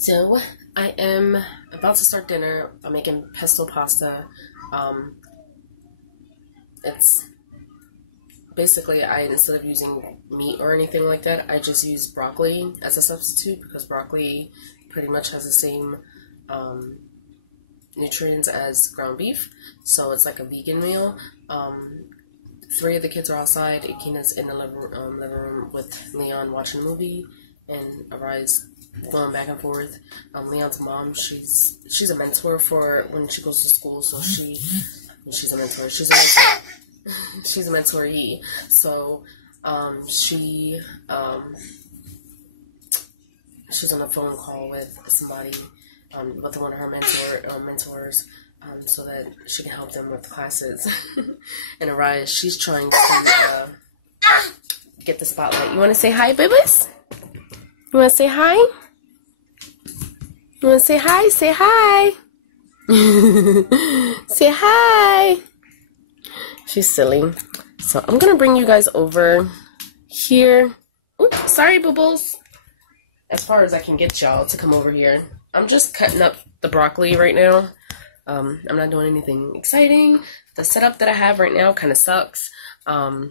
So I am about to start dinner. I'm making pesto pasta. It's basically, instead of using meat or anything like that, I just use broccoli as a substitute because broccoli pretty much has the same nutrients as ground beef. So it's like a vegan meal. Three of the kids are outside. Akina's in the living room with Leon watching a movie, and Arise going back and forth. Leon's mom, she's a mentor for when she goes to school, so she's a mentor. She's a mentoree. So she's on a phone call with somebody, with one of her mentors, so that she can help them with classes. And Araya, she's trying to get the spotlight. You want to say hi, babies? You want to say hi? You want to say hi? Say hi. Say hi. She's silly. So I'm going to bring you guys over here. Oops, sorry, boo-boos. As far as I can get y'all to come over here. I'm just cutting up the broccoli right now. I'm not doing anything exciting. The setup that I have right now kind of sucks. I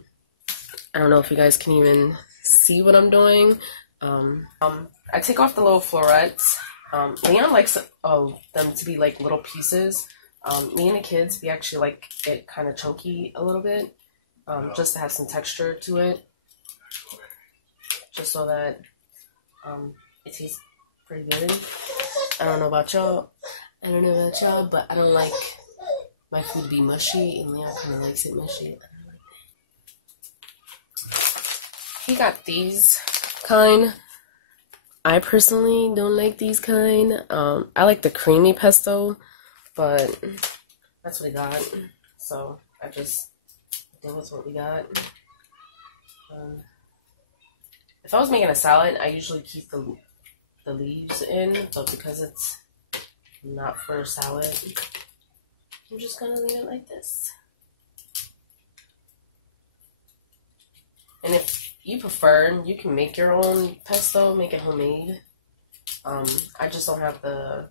don't know if you guys can even see what I'm doing. I take off the little florets. Leon likes them to be like little pieces. Me and the kids, we actually like it kind of chunky a little bit, just to have some texture to it, just so that it tastes pretty good. I don't know about y'all, but I don't like my food to be mushy, and Leon kind of likes it mushy. He got these kind. I personally don't like these kind. I like the creamy pesto, but that's what he got. So I just did with what we got. If I was making a salad, I usually keep the leaves in, but because it's not for a salad, I'm just gonna leave it like this. And if you prefer, you can make your own pesto, make it homemade. I just don't have the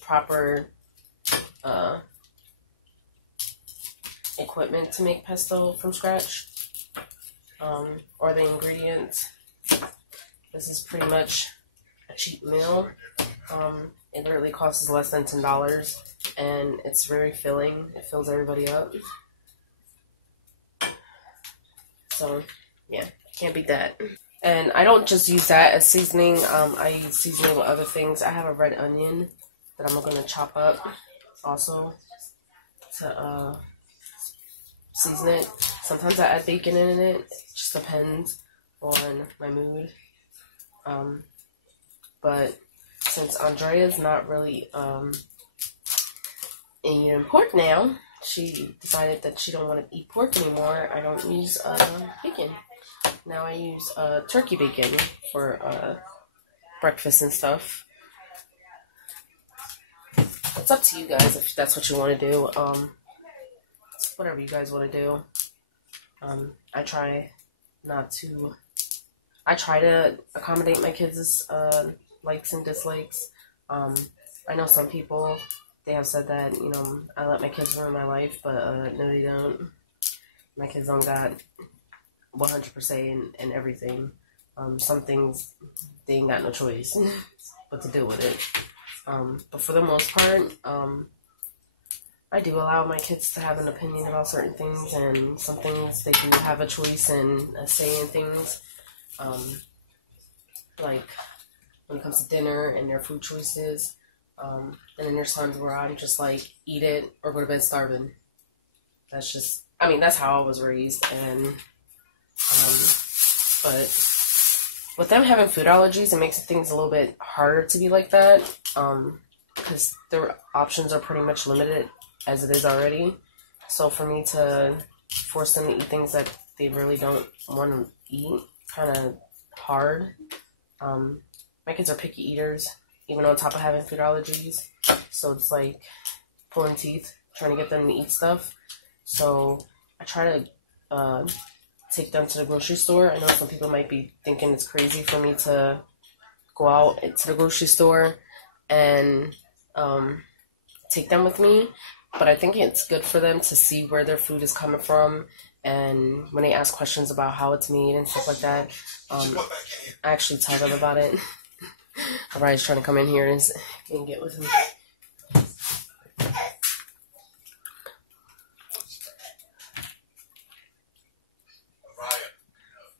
proper equipment to make pesto from scratch, or the ingredients. This is pretty much a cheap meal. It literally costs less than $10, and it's very filling. It fills everybody up. So, yeah, can't beat that. And I don't just use that as seasoning. I use seasoning with other things. I have a red onion that I'm going to chop up also to season it. Sometimes I add bacon in it. It just depends on my mood. But since Andrea's not really eating pork now, she decided that she don't want to eat pork anymore. I don't use bacon. Now I use turkey bacon for breakfast and stuff. It's up to you guys if that's what you want to do. Whatever you guys want to do. I try to accommodate my kids' likes and dislikes. I know some people, they have said that, you know, I let my kids ruin my life, but no, they don't. My kids don't got 100% in everything. Some things, they ain't got no choice but to deal with it. But for the most part, I do allow my kids to have an opinion about certain things, and some things they do have a choice and a say in things. Like when it comes to dinner and their food choices. And then there's times where I'm just like, eat it or go to bed starving. That's just, I mean, that's how I was raised. And, but with them having food allergies, it makes things a little bit harder to be like that. Because their options are pretty much limited as it is already. So for me to force them to eat things that they really don't want to eat, kind of hard. My kids are picky eaters, even on top of having food allergies. So it's like pulling teeth, trying to get them to eat stuff. So I try to take them to the grocery store. I know some people might be thinking it's crazy for me to go out to the grocery store and take them with me. But I think it's good for them to see where their food is coming from, and when they ask questions about how it's made and stuff like that, I actually tell them about it. Everybody's trying to come in here and get with me.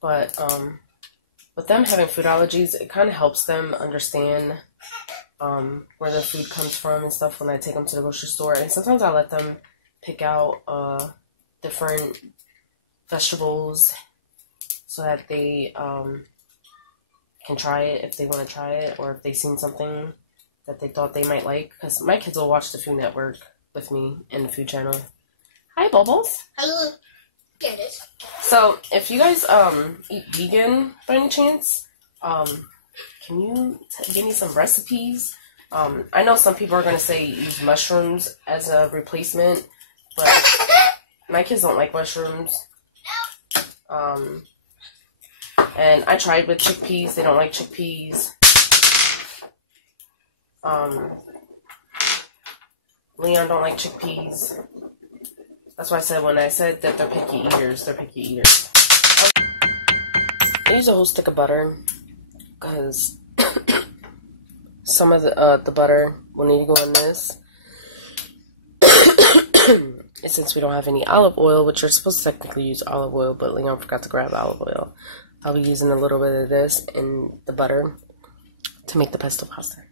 But with them having food allergies, it kind of helps them understand where their food comes from and stuff when I take them to the grocery store. And sometimes I let them pick out different vegetables so that they can try it if they want to try it, or if they've seen something that they thought they might like. Because my kids will watch the Food Network with me and the Food Channel. Hi, Bubbles. Hello. Get it. So, if you guys eat vegan by any chance, can you give me some recipes? I know some people are going to say use mushrooms as a replacement, but my kids don't like mushrooms. And I tried with chickpeas. They don't like chickpeas. Leon don't like chickpeas. That's why I said when I said that they're picky eaters, they're picky eaters. I use a whole stick of butter because some of the butter will need to go in this. And since we don't have any olive oil, which you're supposed to technically use olive oil, but Leon forgot to grab olive oil, I'll be using a little bit of this in the butter to make the pesto pasta.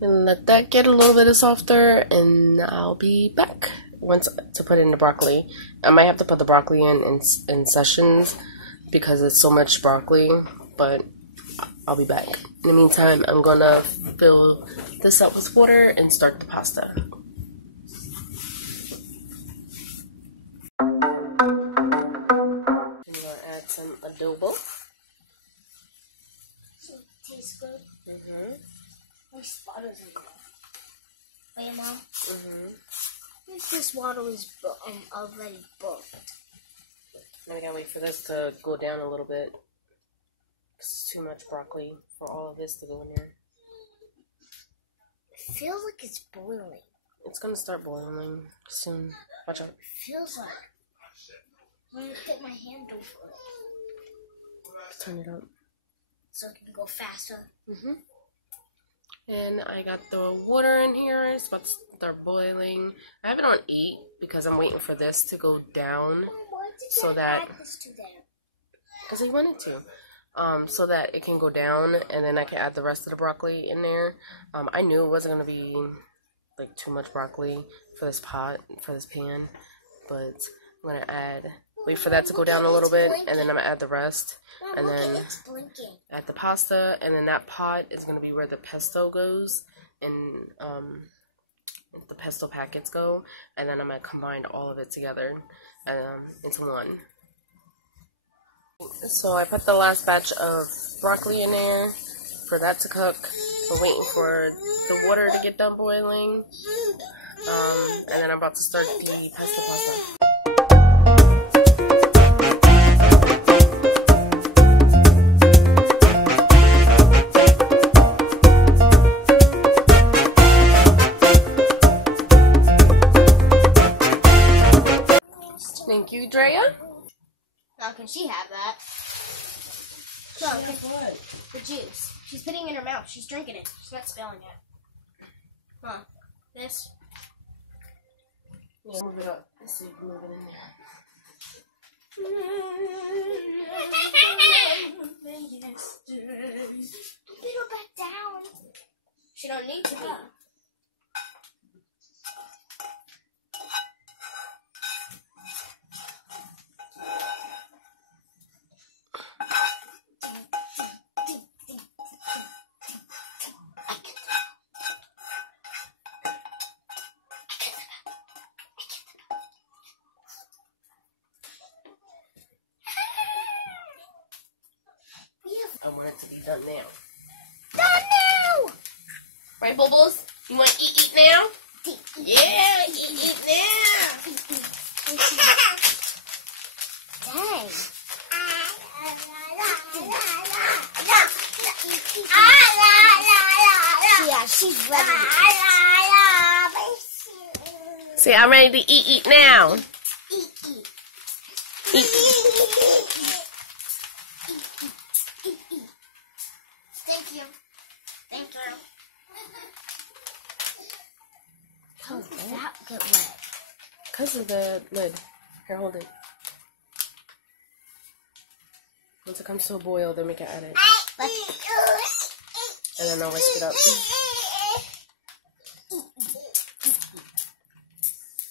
And let that get a little bit softer, and I'll be back once to put in the broccoli. I might have to put the broccoli in sessions because it's so much broccoli, but I'll be back. In the meantime, I'm gonna fill this up with water and start the pasta. I'm gonna add some adobo. So it tastes good. This water's in there. Wait, Mom. If this water is already boiled. I gotta wait for this to go down a little bit. It's too much broccoli for all of this to go in there. It feels like it's boiling. It's gonna start boiling soon. Watch out. It feels like. I'm gonna put my hand over it. Turn it up. So it can go faster. And I got the water in here. It's about to start boiling. I have it on 8 because I'm waiting for this to go down. Why did so you that add this to there? because I wanted to. So that it can go down, and then I can add the rest of the broccoli in there. I knew it wasn't going to be like too much broccoli for this pot, for this pan, but I'm going to wait for that to go down a little bit, and then I'm going to add the rest, and then add the pasta, and then that pot is going to be where the pesto goes, and the pesto packets go, and then I'm going to combine all of it together into one. So I put the last batch of broccoli in there for that to cook. We're waiting for the water to get done boiling. And then I'm about to start the pesto pasta. Thank you, Drea. Now can she have that? No, the juice. She's putting it in her mouth. She's drinking it. She's not spilling it. Huh. This? Yeah, move it up. Let's see if we move it in there. Put her back down. She don't need to be. I want it to be done now. Done now! Right, Bubbles? You want to eat now? Yeah, eat now. Dang. Say, I'm ready to eat now. Eat. Thank you. Thank you. How did that get wet? Because of the lid. Here, hold it. Once it comes to a boil, then we can add it. And then I'll whisk it up.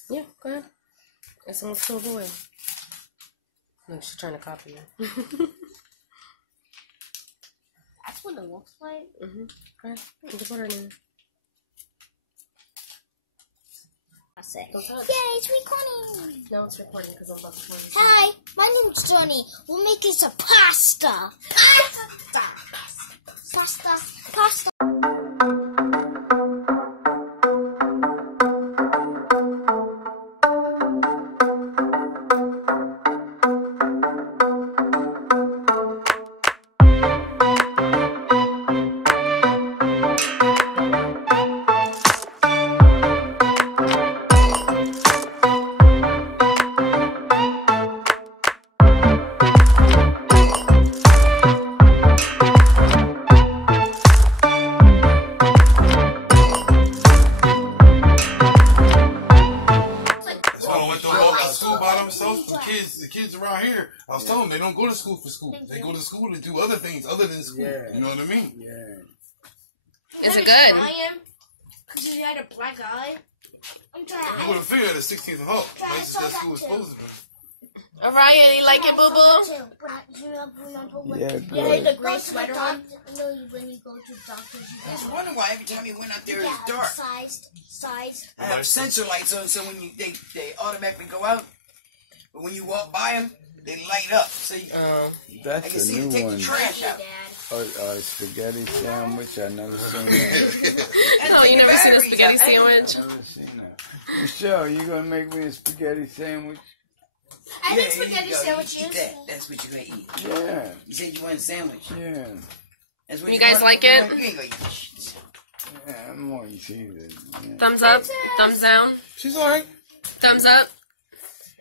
Yeah, go ahead. It's almost to a boil. Look, she's trying to copy you. That's what it looks like. Go ahead. Put the butter in there. Yay, Don't touch. it's recording. No, it's recording because I'm about to pour this. Hi, my name's Johnny. We'll make us a pasta. Pasta. The kids around here, I was telling them they don't go to school for school. They go to school to do other things other than school. Yeah. You know what I mean? Yeah. Is it good? Because you had a black eye. I'm trying. You would have figured the 16th of Hope. Places that school is supposed to be. Alright, you like it, boo boo? Yeah, You had the gray sweater on? No, when you go to doctors, I just wonder why every time you went out there it's dark. Sized. I have sensor lights on, so when they automatically go out, but when you walk by them, they light up. So you, I can that's a see to new take one. the trash out. A spaghetti sandwich. I never seen that. No, you never seen a spaghetti sandwich? Never seen that. Michelle, you gonna make me a spaghetti sandwich? I think spaghetti sandwiches. Eat that. That's what you're gonna eat. Yeah. You said you want a sandwich. Yeah. That's what You guys like it? You ain't gonna eat shit. Yeah, I'm going to see it. Yeah. Thumbs up? Thumbs down? She's alright. Thumbs up?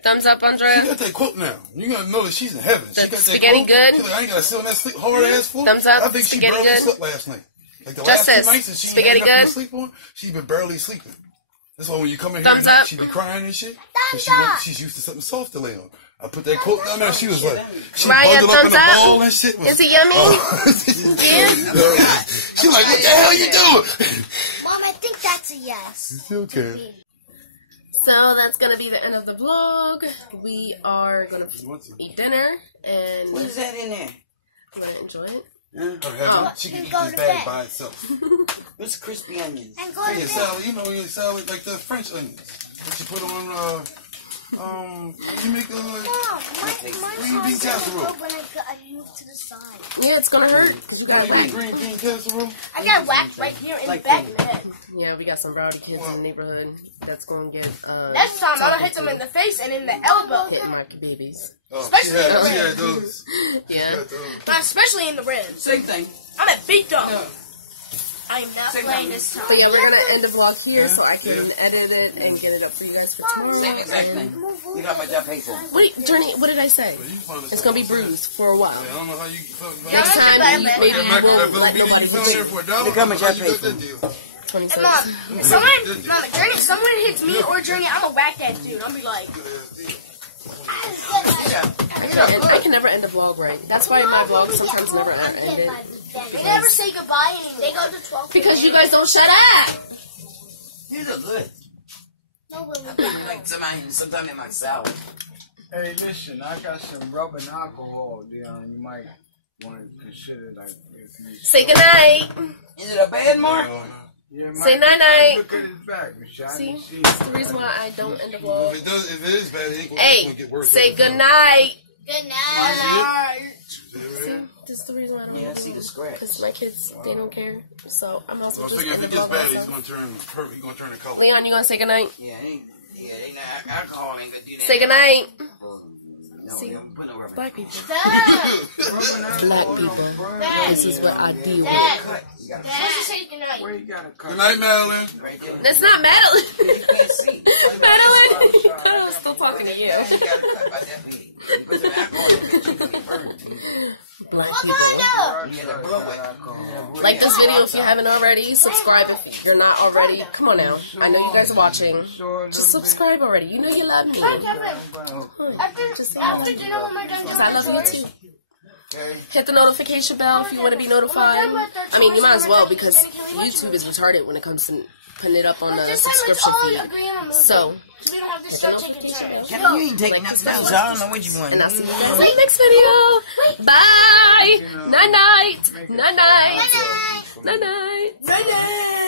Thumbs up, She Andrea? got that quote now. You gotta know that she's in heaven. The She got that spaghetti quote. good? She's like, I ain't gotta sit on that hard ass floor. Thumbs up. I think she Spaghetti barely good? slept last night. Like the last Justice. 2 nights that she Spaghetti ain't had nothing good? to sleep on, she's been barely sleeping. That's why when you come in here Thumbs at night, up. she be crying and shit. Thumbs up. She's used to something soft to lay on. I put that coat down there. She was like, she Ryan, bundled up in thumbs a up. ball and shit. Is it yummy? She's like, what the hell you doing? Mom, I think that's a yes. It's okay. So that's gonna be the end of the vlog. We are gonna eat dinner and What is that in there? you wanna enjoy it? She can eat go this to bag bed. by itself. What's crispy onions? And go to Yeah, bed. salad, you know, salad like the French onions that you put on, you make Mom, my green bean casserole. when I moved to the side. Yeah, it's gonna hurt because you got whacked. Green bean casserole. I got whacked right here in Like the back of the head. Yeah, we got some rowdy kids in the neighborhood that's gonna get Next time, I'm gonna hit them in the face and in the elbow. hitting my babies. Oh, Especially in the she had ribs. those. Yeah. She had those. But especially in the ribs. Same thing. I'm at beat them. No. I am not Same playing time. this time. But yeah, we're gonna end the vlog here so I can edit it and get it up for you guys for tomorrow. Same exact thing. You know how much I pay for it. Wait, Journey, what did I say? It's gonna be bruised for a while. I don't know how you. Next time, maybe you won't let nobody do it. Look how much I pay for it. 20 Mom, cents. if someone hits me or Journey, I'm gonna whack that dude. I'll be like, I can never end a vlog right. That's why my vlogs sometimes never end it. they never say goodbye anymore. They go to 12. Because you guys don't shut up! These are good. No, when we Like sometimes in my salad. Hey, listen, I got some rubbing alcohol there. You might want to consider, like, if you... Say goodnight! Is it a bad mark? Yeah, Say night-night! Look at his back, Michelle. See? That's the reason why I don't end the vlog. If it is bad, it ain't gonna Hey, get worse. say goodnight! Good night. See? That's the reason why I don't Yeah, I end see the the vlog. scratch. Because my kids, they don't care. So I'm I also was just thinking if end it the gets vlog bad, he's myself. gonna turn perfect. He's gonna turn the color. Leon, you gonna say goodnight? Yeah, they not alcohol ain't gonna do that. Say goodnight! See? Put no rubber. Black people. Dad! Black people. Dad! This is what I deal with. Dad! Cut. You gotta Dad! Let's just say goodnight. Where you gotta cut? Good night, Madeline. right there. That's not Madeline. You can't see. Madeline. I was still talking to you. You gotta cut by that lady. You put some alcohol in it, you can get burned. Black What people. kind of? You gotta blow it. Like this video if you haven't already. Subscribe if you're not already. Come on now. I know you guys are watching. Just subscribe already. You know you love me. After dinner when we're done doing I the love you chores, too. Hit the notification bell if you want to be notified. I mean, you might as well because YouTube is retarded when it comes to putting it up on the this time let's subscription all feed. agree on a movie. So, we don't have to start taking turns. You ain't taking nothing down, so I don't know what you want. and I'll see you guys in the next video. Bye. Night night. Night night. Bye-bye. Night night. Night-night.